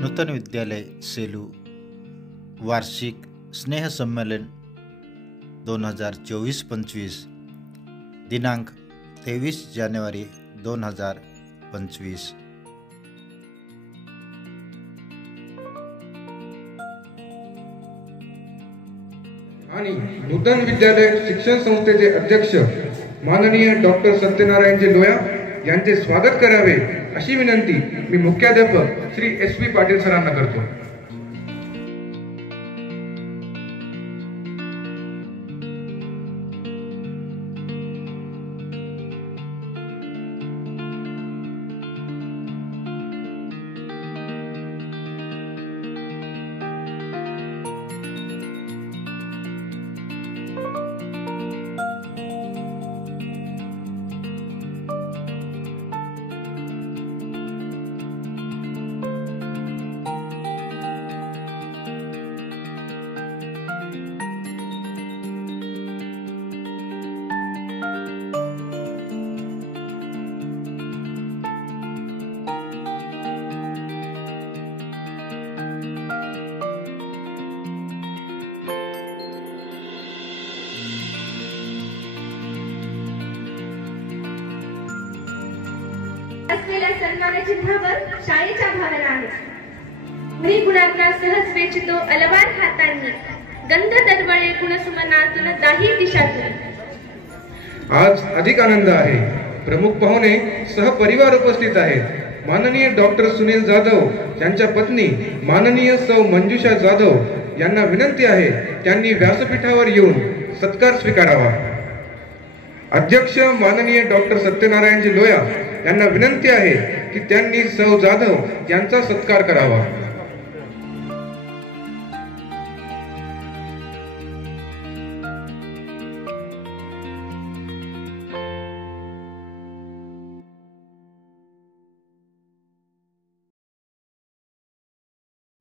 नूतन विद्यालय सेलू वार्षिक स्नेह संमेलन 2024-25 दिनांक 23 जानेवारी 2025। आणि नूतन विद्यालय शिक्षण संस्थेचे अध्यक्ष माननीय डॉक्टर सत्यनारायणजी लोया यांचे स्वागत करावे अशी विनंती मी मुख्याध्यापक श्री SP पाटील सरांना करतो। असलेल्या सन्मानाची भावन शाळेच्या भावना आहेत। मी गुणात्मा सहज वेचितो अलवार हातांनी गंध दरवळे गुणसुमनातून दाही दिशातून। आज अधिक आनंद आहे। प्रमुख पाहुणे सहपरिवार उपस्थित आहेत। माननीय डॉक्टर सुनील जाधव यांच्या पत्नी माननीय सौ मंजुषा जाधव यांना विनंती आहे त्यांनी व्यासपीठावर येऊन सत्कार स्वीकारावा। अध्यक्ष माननीय डॉक्टर सत्यनारायणजी लोया यांना विनंती आहे की त्यांनी सौ जाधव यांचा सत्कार करावा।